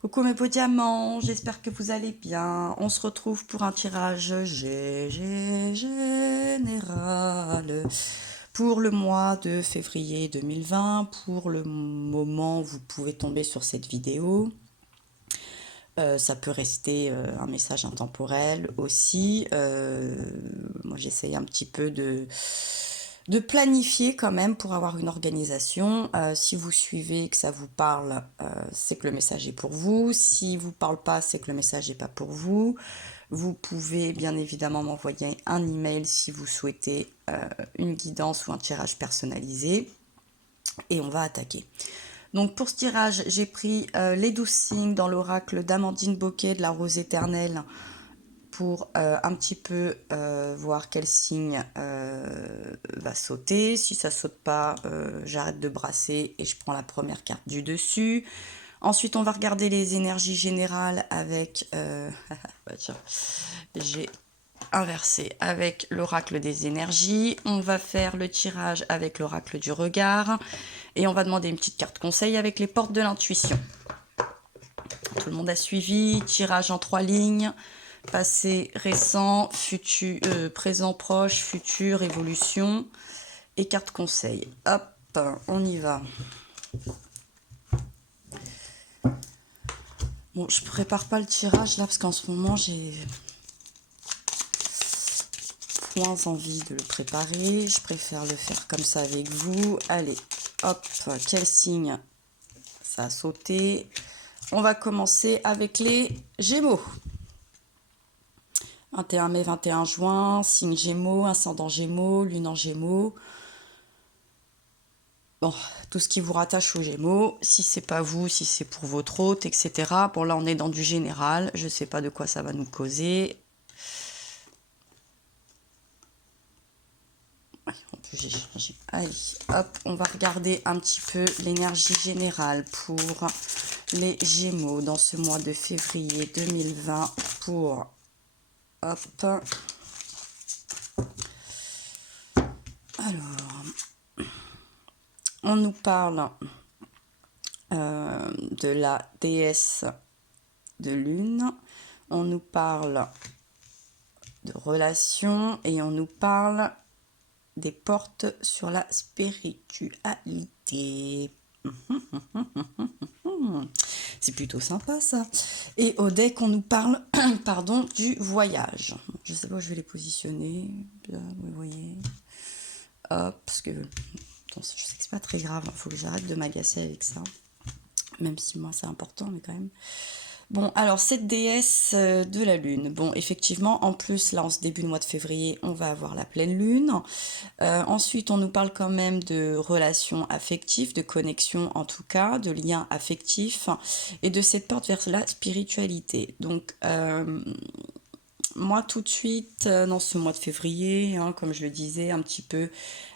Coucou mes beaux diamants, j'espère que vous allez bien. On se retrouve pour un tirage général pour le mois de février 2020. Pour le moment, vous pouvez tomber sur cette vidéo. Ça peut rester un message intemporel aussi. Moi, j'essaye un petit peu de planifier quand même pour avoir une organisation. Si vous suivez, que ça vous parle, c'est que le message est pour vous. Si vous parle pas, c'est que le message n'est pas pour vous. Vous pouvez bien évidemment m'envoyer un email si vous souhaitez une guidance ou un tirage personnalisé. Et on va attaquer. Donc pour ce tirage, j'ai pris les 12 signes dans l'oracle d'Amandine Boquet de la Rose Éternelle pour un petit peu voir quel signe va sauter. Si ça saute pas, j'arrête de brasser et je prends la première carte du dessus. Ensuite, on va regarder les énergies générales avec... bah tiens, j'ai inversé avec l'oracle des énergies. On va faire le tirage avec l'oracle du regard. Et on va demander une petite carte conseil avec les portes de l'intuition. Tout le monde a suivi. Tirage en 3 lignes. Passé, récent, futur, présent proche, futur, évolution. Et carte conseil. Hop, on y va. Bon, je prépare pas le tirage là parce qu'en ce moment j'ai moins envie de le préparer. Je préfère le faire comme ça avec vous. Allez, hop, quel signe ça a sauté. On va commencer avec les Gémeaux. 21 mai, 21 juin, signe Gémeaux, ascendant Gémeaux, lune en Gémeaux. Bon, tout ce qui vous rattache aux Gémeaux, si c'est pas vous, si c'est pour votre hôte, etc. Bon, là, on est dans du général. Je sais pas de quoi ça va nous causer. Ouais, en plus, j'ai changé. Allez, hop, on va regarder un petit peu l'énergie générale pour les Gémeaux dans ce mois de février 2020 pour... Hop. Alors, on nous parle de la déesse de lune, on nous parle de relations et on nous parle des portes sur la spiritualité. C'est plutôt sympa ça. Et au deck, on nous parle pardon, du voyage. Je sais pas où je vais les positionner. Là, vous voyez. Hop, parce que je sais que c'est pas très grave. Il faut que j'arrête de m'agacer avec ça. Même si moi c'est important, mais quand même. Bon, alors cette déesse de la lune. Bon, effectivement, en plus, là, en ce début de mois de février, on va avoir la pleine lune. Ensuite, on nous parle quand même de relations affectives, de connexions en tout cas, de liens affectifs, et de cette porte vers la spiritualité. Donc, moi, tout de suite, dans ce mois de février, hein, comme je le disais, un petit peu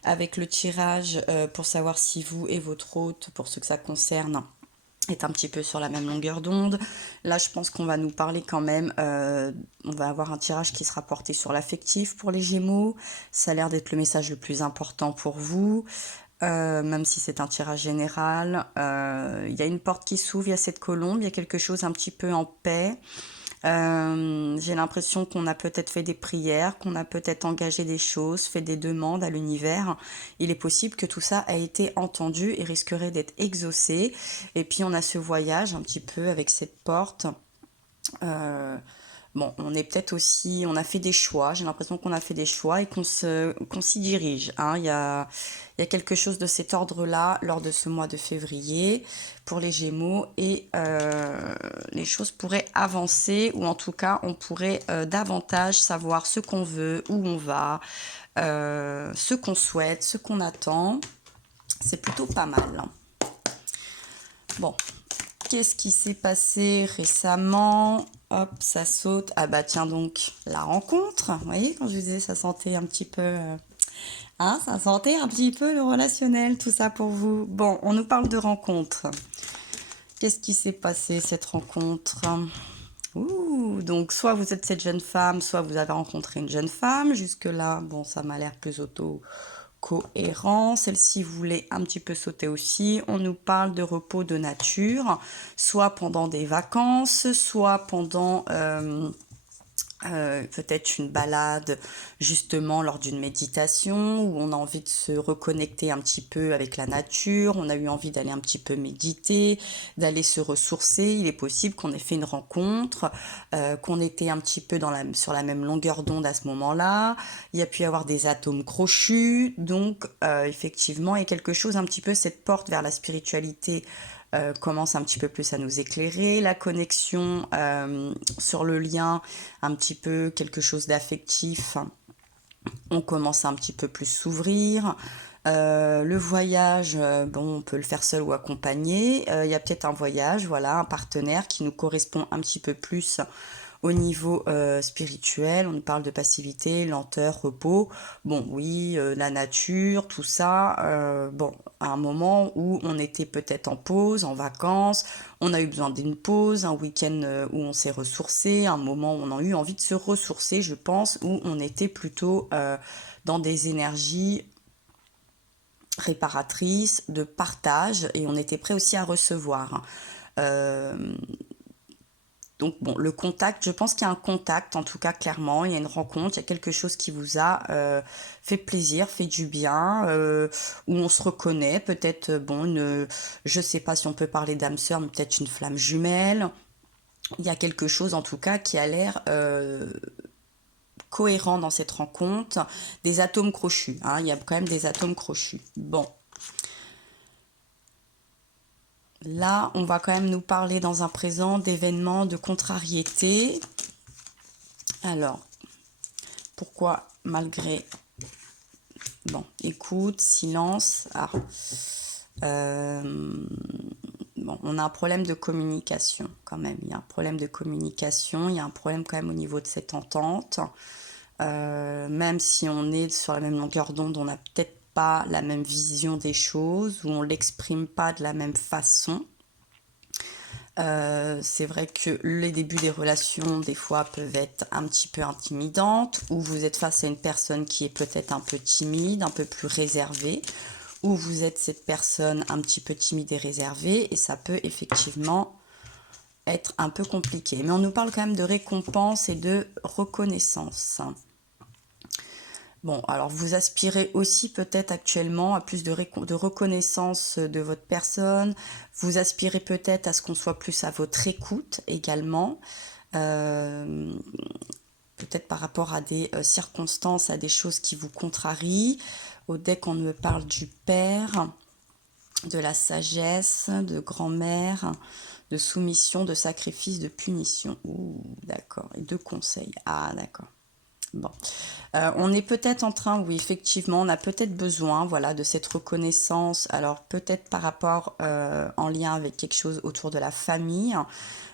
avec le tirage pour savoir si vous et votre hôte, pour ce que ça concerne, est un petit peu sur la même longueur d'onde. Là, je pense qu'on va nous parler quand même, on va avoir un tirage qui sera porté sur l'affectif pour les Gémeaux. Ça a l'air d'être le message le plus important pour vous, même si c'est un tirage général. Il y a une porte qui s'ouvre, il y a cette colombe, il y a quelque chose un petit peu en paix. J'ai l'impression qu'on a peut-être fait des prières, qu'on a peut-être engagé des choses, fait des demandes à l'univers. Il est possible que tout ça a été entendu et risquerait d'être exaucé. Et puis on a ce voyage un petit peu avec cette porte. Bon, on est peut-être aussi, on a fait des choix, j'ai l'impression qu'on a fait des choix et qu'on s'y dirige, hein. Il y a quelque chose de cet ordre-là lors de ce mois de février pour les Gémeaux et les choses pourraient avancer ou en tout cas on pourrait davantage savoir ce qu'on veut, où on va, ce qu'on souhaite, ce qu'on attend. C'est plutôt pas mal, hein. Bon, qu'est-ce qui s'est passé récemment? Hop, ça saute. Ah bah tiens donc, la rencontre. Vous voyez, quand je vous disais, ça sentait un petit peu... hein, ça sentait un petit peu le relationnel, tout ça pour vous. Bon, on nous parle de rencontre. Qu'est-ce qui s'est passé, cette rencontre? Ouh, donc soit vous êtes cette jeune femme, soit vous avez rencontré une jeune femme. Jusque-là, bon, ça m'a l'air plus auto cohérent. Celle-ci voulait un petit peu sauter aussi. On nous parle de repos de nature, soit pendant des vacances, soit pendant peut-être une balade justement lors d'une méditation où on a envie de se reconnecter un petit peu avec la nature, on a eu envie d'aller un petit peu méditer, d'aller se ressourcer. Il est possible qu'on ait fait une rencontre, qu'on était un petit peu sur la même longueur d'onde à ce moment-là. Il y a pu y avoir des atomes crochus, donc effectivement il y a quelque chose un petit peu, cette porte vers la spiritualité commence un petit peu plus à nous éclairer, la connexion sur le lien, un petit peu quelque chose d'affectif, on commence à un petit peu plus s'ouvrir. Le voyage, bon, on peut le faire seul ou accompagné. Il y a peut-être un voyage, voilà, un partenaire qui nous correspond un petit peu plus au niveau spirituel. On nous parle de passivité, lenteur, repos. Bon, oui, la nature, tout ça. Bon, à un moment où on était peut-être en pause, en vacances, on a eu besoin d'une pause, un week-end où on s'est ressourcé, un moment où on a eu envie de se ressourcer, je pense, où on était plutôt dans des énergies réparatrices, de partage, et on était prêt aussi à recevoir. Donc bon, le contact, je pense qu'il y a un contact, en tout cas clairement, il y a une rencontre, il y a quelque chose qui vous a fait plaisir, fait du bien, où on se reconnaît, peut-être, bon, je sais pas si on peut parler d'âme sœur, mais peut-être une flamme jumelle. Il y a quelque chose en tout cas qui a l'air cohérent dans cette rencontre, des atomes crochus, hein, il y a quand même des atomes crochus. Bon. Là, on va quand même nous parler dans un présent d'événements de contrariété. Alors, pourquoi malgré... Bon, écoute, silence. Bon, on a un problème de communication quand même. Il y a un problème de communication, il y a un problème quand même au niveau de cette entente. Même si on est sur la même longueur d'onde, on n'a peut-être pas la même vision des choses, ou on l'exprime pas de la même façon. C'est vrai que les débuts des relations, des fois, peuvent être un petit peu intimidantes, ou vous êtes face à une personne qui est peut-être un peu timide, un peu plus réservée, ou vous êtes cette personne un petit peu timide et réservée, et ça peut effectivement être un peu compliqué. Mais on nous parle quand même de récompense et de reconnaissance. Bon, alors vous aspirez aussi peut-être actuellement à plus de reconnaissance de votre personne. Vous aspirez peut-être à ce qu'on soit plus à votre écoute également. Peut-être par rapport à des circonstances, à des choses qui vous contrarient. Au deck, on me parle du père, de la sagesse, de grand-mère, de soumission, de sacrifice, de punition. Ouh, d'accord. Et de conseils. Ah, d'accord. Bon, on est peut-être en train, oui, effectivement, on a peut-être besoin, voilà, de cette reconnaissance. Alors peut-être par rapport en lien avec quelque chose autour de la famille.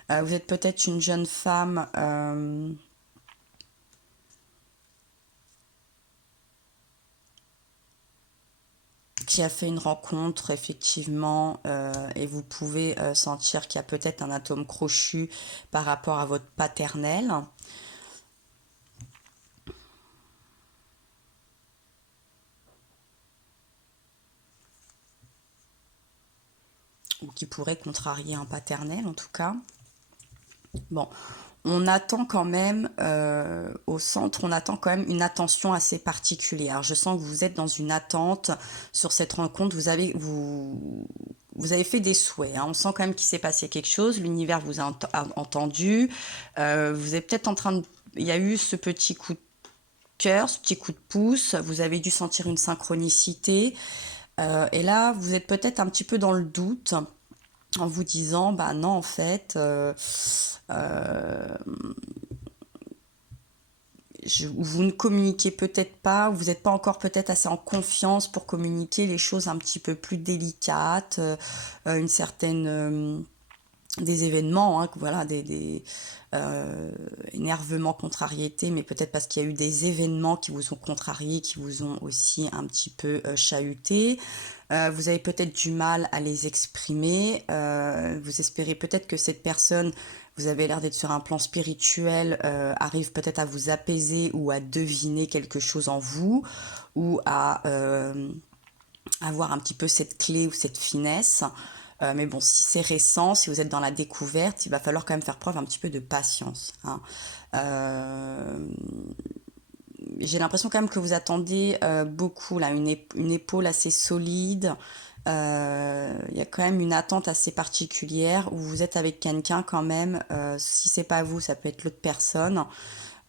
Vous êtes peut-être une jeune femme qui a fait une rencontre, effectivement, et vous pouvez sentir qu'il y a peut-être un atome crochu par rapport à votre paternel. Ou qui pourrait contrarier un paternel en tout cas. Bon, on attend quand même au centre, on attend quand même une attention assez particulière. Je sens que vous êtes dans une attente sur cette rencontre. Vous avez fait des souhaits, hein. On sent quand même qu'il s'est passé quelque chose. L'univers vous a entendu. Vous êtes peut-être en train de... Il y a eu ce petit coup de cœur, ce petit coup de pouce. Vous avez dû sentir une synchronicité. Et là, vous êtes peut-être un petit peu dans le doute en vous disant, bah non, en fait, vous ne communiquez peut-être pas, vous n'êtes pas encore peut-être assez en confiance pour communiquer les choses un petit peu plus délicates, une certaine... des événements, hein, voilà, des énervements, contrariétés, mais peut-être parce qu'il y a eu des événements qui vous ont contrarié, qui vous ont aussi un petit peu chahuté. Vous avez peut-être du mal à les exprimer. Vous espérez peut-être que cette personne, vous avez l'air d'être sur un plan spirituel, arrive peut-être à vous apaiser ou à deviner quelque chose en vous, ou à avoir un petit peu cette clé ou cette finesse. Mais bon, si c'est récent, si vous êtes dans la découverte, il va falloir quand même faire preuve un petit peu de patience, hein. J'ai l'impression quand même que vous attendez beaucoup, là, une épaule assez solide. Il y a quand même une attente assez particulière où vous êtes avec quelqu'un quand même. Si c'est pas vous, ça peut être l'autre personne.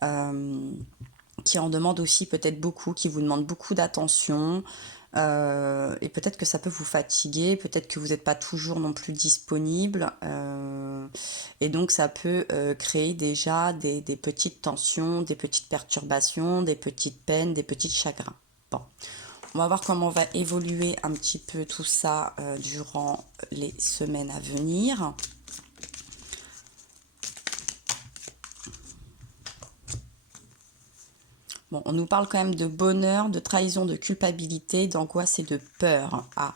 euh, qui en demande aussi peut-être beaucoup, qui vous demande beaucoup d'attention. Et peut-être que ça peut vous fatiguer, peut-être que vous n'êtes pas toujours non plus disponible. Et donc ça peut créer déjà des petites tensions, des petites perturbations, des petites peines, des petits chagrins. Bon, on va voir comment va évoluer un petit peu tout ça durant les semaines à venir. Bon, on nous parle quand même de bonheur, de trahison, de culpabilité, d'angoisse et de peur. Ah.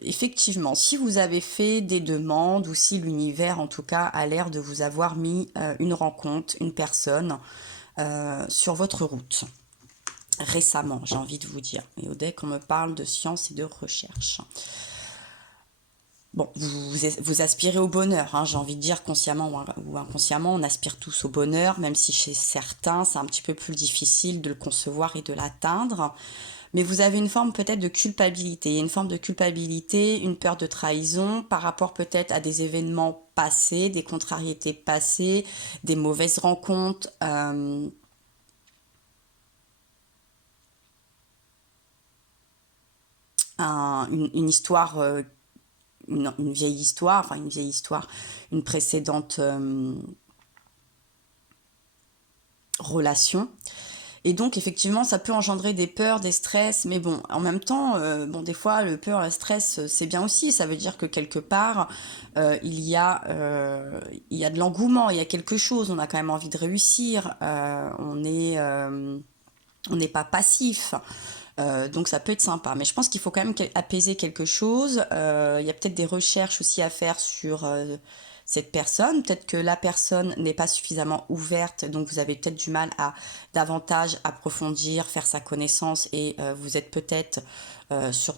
Effectivement, si vous avez fait des demandes ou si l'univers en tout cas a l'air de vous avoir mis une rencontre, une personne sur votre route, récemment, j'ai envie de vous dire. Et au deck, on me parle de science et de recherche. Bon, vous aspirez au bonheur, hein, j'ai envie de dire consciemment ou inconsciemment, on aspire tous au bonheur, même si chez certains, c'est un petit peu plus difficile de le concevoir et de l'atteindre. Mais vous avez une forme peut-être de culpabilité. Il y a une forme de culpabilité, une peur de trahison par rapport peut-être à des événements passés, des contrariétés passées, des mauvaises rencontres. Une histoire, une vieille histoire, enfin une vieille histoire, une précédente relation. Et donc, effectivement, ça peut engendrer des peurs, des stress, mais bon, en même temps, bon, des fois, le peur, le stress, c'est bien aussi. Ça veut dire que quelque part, il y a de l'engouement, il y a quelque chose. On a quand même envie de réussir. On n'est pas passif. Donc ça peut être sympa. Mais je pense qu'il faut quand même apaiser quelque chose. Il y a peut-être des recherches aussi à faire sur cette personne. Peut-être que la personne n'est pas suffisamment ouverte, donc vous avez peut-être du mal à davantage approfondir, faire sa connaissance et vous êtes peut-être sur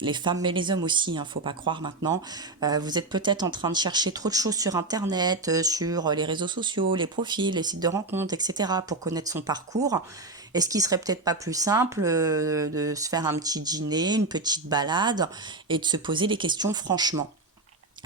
les femmes mais les hommes aussi, hein, faut pas croire maintenant. Vous êtes peut-être en train de chercher trop de choses sur internet, sur les réseaux sociaux, les profils, les sites de rencontres, etc. pour connaître son parcours. Est-ce qu'il serait peut-être pas plus simple de se faire un petit dîner, une petite balade et de se poser les questions franchement?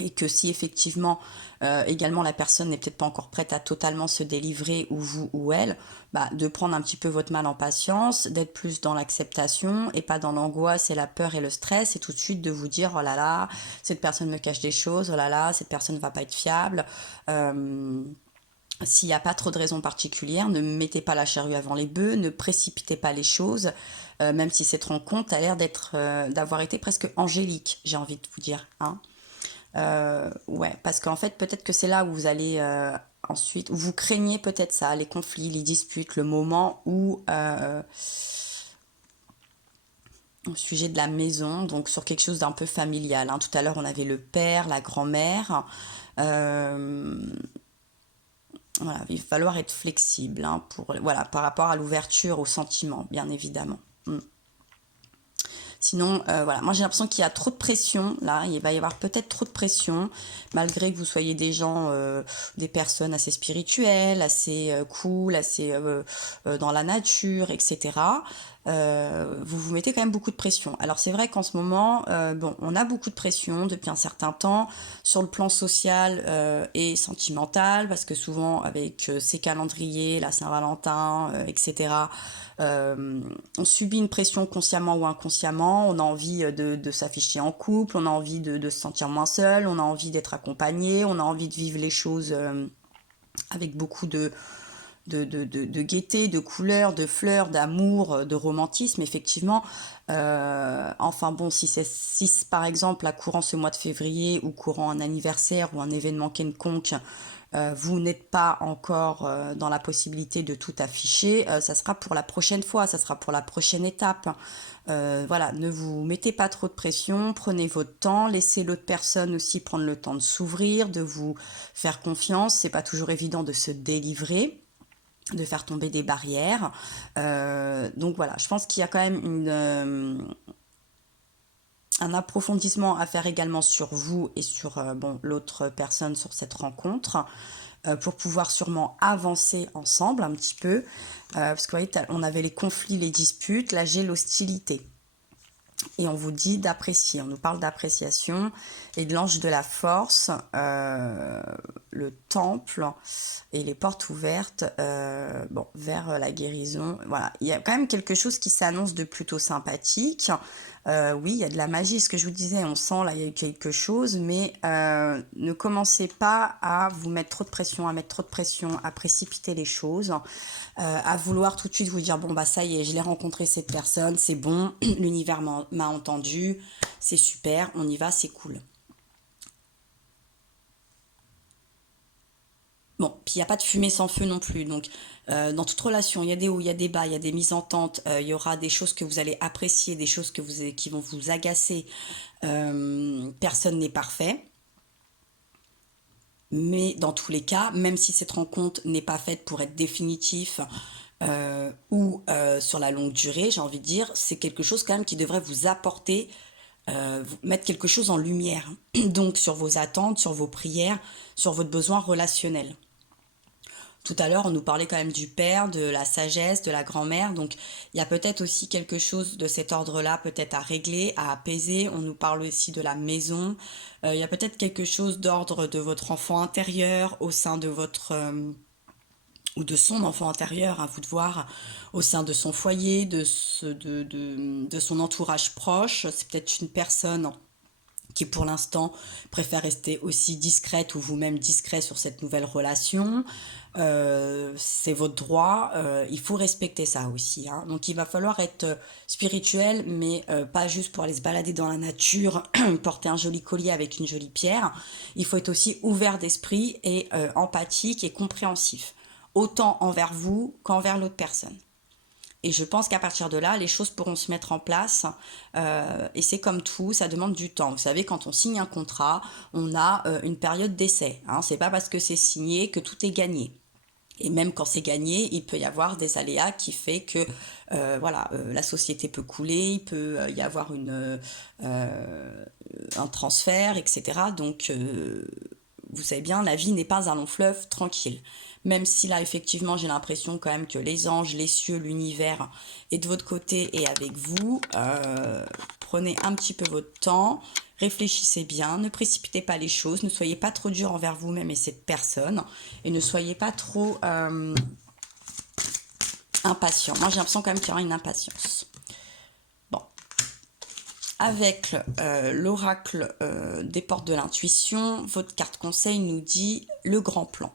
Et que si effectivement également la personne n'est peut-être pas encore prête à totalement se délivrer, ou vous ou elle, bah, de prendre un petit peu votre mal en patience, d'être plus dans l'acceptation et pas dans l'angoisse et la peur et le stress, et tout de suite de vous dire oh là là, cette personne me cache des choses, oh là là, cette personne ne va pas être fiable. S'il n'y a pas trop de raisons particulières, ne mettez pas la charrue avant les bœufs, ne précipitez pas les choses, même si cette rencontre a l'air d'avoir été presque angélique, j'ai envie de vous dire, hein. Ouais, parce qu'en fait, peut-être que c'est là où vous allez ensuite, où vous craignez peut-être ça, les conflits, les disputes, le moment où, au sujet de la maison, donc sur quelque chose d'un peu familial, hein. Tout à l'heure, on avait le père, la grand-mère. Euh, voilà, il va falloir être flexible, hein, voilà, par rapport à l'ouverture, aux sentiments, bien évidemment. Sinon, voilà, moi j'ai l'impression qu'il y a trop de pression, là, il va y avoir peut-être trop de pression, malgré que vous soyez des gens, des personnes assez spirituelles, assez cool, assez dans la nature, etc. Vous vous mettez quand même beaucoup de pression. Alors c'est vrai qu'en ce moment, bon, on a beaucoup de pression depuis un certain temps sur le plan social et sentimental, parce que souvent avec ces calendriers, la Saint-Valentin, etc., on subit une pression consciemment ou inconsciemment, on a envie de s'afficher en couple, on a envie de se sentir moins seul, on a envie d'être accompagné, on a envie de vivre les choses avec beaucoup de gaieté, de couleurs, de fleurs, d'amour, de romantisme, effectivement. Enfin bon, si par exemple, à courant ce mois de février ou courant un anniversaire ou un événement quelconque, vous n'êtes pas encore dans la possibilité de tout afficher, ça sera pour la prochaine fois, ça sera pour la prochaine étape. Voilà, ne vous mettez pas trop de pression, prenez votre temps, laissez l'autre personne aussi prendre le temps de s'ouvrir, de vous faire confiance. C'est pas toujours évident de se délivrer, de faire tomber des barrières. Donc voilà, je pense qu'il y a quand même un approfondissement à faire également sur vous et sur l'autre personne sur cette rencontre, pour pouvoir sûrement avancer ensemble un petit peu. Parce que vous voyez, on avait les conflits, les disputes, là j'ai l'hostilité. Et on vous dit d'apprécier, on nous parle d'appréciation et de l'ange de la force, le temple et les portes ouvertes vers la guérison. Voilà, il y a quand même quelque chose qui s'annonce de plutôt sympathique. Oui, il y a de la magie, ce que je vous disais, on sent là il y a eu quelque chose, mais ne commencez pas à vous mettre trop de pression, à précipiter les choses, à vouloir tout de suite vous dire bon bah ça y est, je l'ai rencontré cette personne, c'est bon, l'univers m'a entendu, c'est super, on y va, c'est cool. Bon, puis il n'y a pas de fumée sans feu non plus. Donc, dans toute relation, il y a des hauts, il y a des bas, il y a des misententes, il y aura des choses que vous allez apprécier, des choses qui vont vous agacer. Personne n'est parfait. Mais dans tous les cas, même si cette rencontre n'est pas faite pour être définitif ou sur la longue durée, j'ai envie de dire, c'est quelque chose quand même qui devrait vous apporter, mettre quelque chose en lumière. Donc sur vos attentes, sur vos prières, sur votre besoin relationnel. Tout à l'heure, on nous parlait quand même du père, de la sagesse, de la grand-mère. Donc, il y a peut-être aussi quelque chose de cet ordre-là, peut-être à régler, à apaiser. On nous parle aussi de la maison. Il y a peut-être quelque chose d'ordre de votre enfant intérieur au sein de votre... ou de son enfant intérieur, à vous de voir, au sein de son foyer, de son entourage proche. C'est peut-être une personne qui pour l'instant préfère rester aussi discrète ou vous-même discret sur cette nouvelle relation. C'est votre droit, il faut respecter ça aussi, hein. Donc il va falloir être spirituel, mais pas juste pour aller se balader dans la nature, porter un joli collier avec une jolie pierre. Il faut être aussi ouvert d'esprit et empathique et compréhensif, autant envers vous qu'envers l'autre personne. Et je pense qu'à partir de là, les choses pourront se mettre en place. Et c'est comme tout, ça demande du temps. Vous savez, quand on signe un contrat, on a une période d'essai, hein. C'est pas parce que c'est signé que tout est gagné. Et même quand c'est gagné, il peut y avoir des aléas qui fait que la société peut couler, il peut y avoir un transfert, etc. Donc, vous savez bien, la vie n'est pas un long fleuve tranquille. Même si là, effectivement, j'ai l'impression quand même que les anges, les cieux, l'univers est de votre côté et avec vous. Prenez un petit peu votre temps, réfléchissez bien, ne précipitez pas les choses, ne soyez pas trop dur envers vous-même et cette personne, et ne soyez pas trop impatient. Moi, j'ai l'impression quand même qu'il y aura une impatience. Bon. Avec l'oracle des portes de l'intuition, votre carte conseil nous dit le grand plan.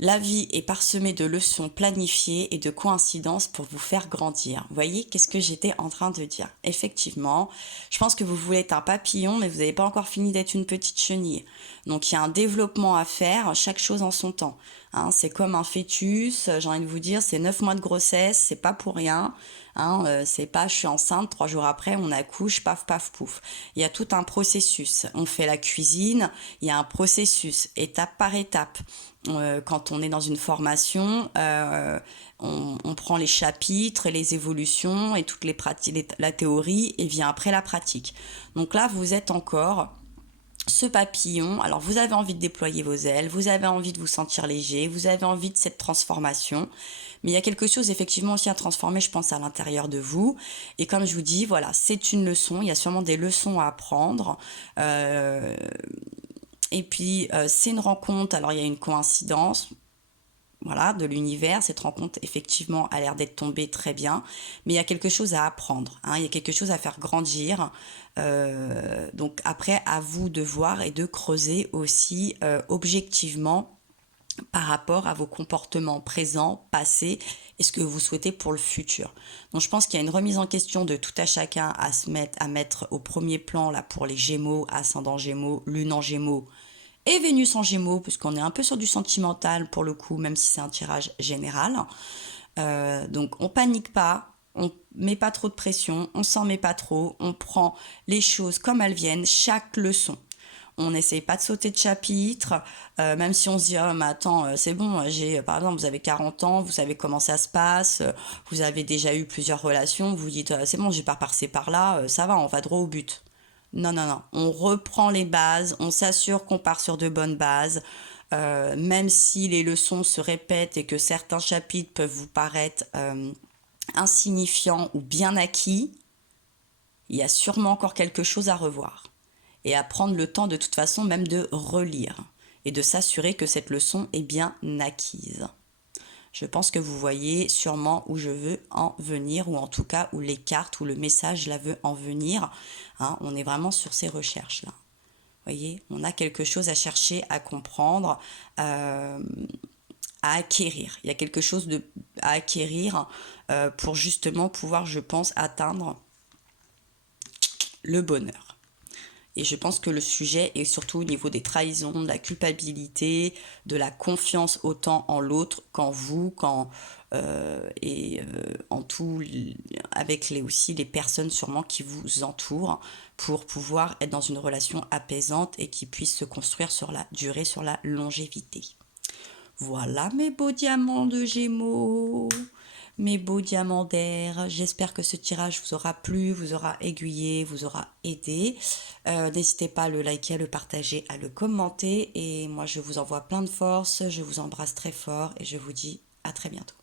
La vie est parsemée de leçons planifiées et de coïncidences pour vous faire grandir. Vous voyez, qu'est-ce que j'étais en train de dire? Effectivement, je pense que vous voulez être un papillon, mais vous n'avez pas encore fini d'être une petite chenille. Donc il y a un développement à faire, chaque chose en son temps. Hein, c'est comme un fœtus, j'ai envie de vous dire, c'est 9 mois de grossesse, c'est pas pour rien. Hein, c'est pas je suis enceinte, 3 jours après on accouche, paf paf pouf. Il y a tout un processus. On fait la cuisine, il y a un processus, étape par étape. Quand on est dans une formation, on prend les chapitres et les évolutions et toutes les pratiques, la théorie, et vient après la pratique. Donc là, vous êtes encore ce papillon. Alors vous avez envie de déployer vos ailes, vous avez envie de vous sentir léger, vous avez envie de cette transformation, mais il y a quelque chose effectivement aussi à transformer, je pense, à l'intérieur de vous. Et comme je vous dis, voilà, c'est une leçon, il y a sûrement des leçons à apprendre. Et puis c'est une rencontre, alors il y a une coïncidence, voilà, de l'univers. Cette rencontre effectivement a l'air d'être tombée très bien, mais il y a quelque chose à apprendre, hein, il y a quelque chose à faire grandir. Donc après, à vous de voir et de creuser aussi objectivement par rapport à vos comportements présents, passés et ce que vous souhaitez pour le futur. Donc je pense qu'il y a une remise en question de tout à chacun à mettre au premier plan là pour les Gémeaux, ascendant Gémeaux, Lune en Gémeaux et Vénus en Gémeaux, puisqu'on est un peu sur du sentimental pour le coup, même si c'est un tirage général. Donc on panique pas, on met pas trop de pression, on s'en met pas trop, on prend les choses comme elles viennent, chaque leçon. On n'essaye pas de sauter de chapitre, même si on se dit, oh, mais attends, c'est bon, par exemple, vous avez 40 ans, vous savez comment ça se passe, vous avez déjà eu plusieurs relations, vous dites, c'est bon, j'ai pas passé par là, ça va, on va droit au but. Non, non, non, on reprend les bases, on s'assure qu'on part sur de bonnes bases, même si les leçons se répètent et que certains chapitres peuvent vous paraître insignifiants ou bien acquis, il y a sûrement encore quelque chose à revoir et à prendre le temps de toute façon même de relire et de s'assurer que cette leçon est bien acquise. Je pense que vous voyez sûrement où je veux en venir, ou en tout cas où les cartes ou le message la veut en venir. Hein, on est vraiment sur ces recherches-là. Vous voyez, on a quelque chose à chercher, à comprendre, à acquérir. Il y a quelque chose à acquérir pour justement pouvoir, je pense, atteindre le bonheur. Et je pense que le sujet est surtout au niveau des trahisons, de la culpabilité, de la confiance autant en l'autre qu'en vous, en tout, avec aussi les personnes sûrement qui vous entourent, pour pouvoir être dans une relation apaisante et qui puisse se construire sur la durée, sur la longévité. Voilà mes beaux diamants de Gémeaux, mes beaux diamants d'air. J'espère que ce tirage vous aura plu, vous aura aiguillé, vous aura aidé. N'hésitez pas à le liker, à le partager, à le commenter. Et moi, je vous envoie plein de force, je vous embrasse très fort et je vous dis à très bientôt.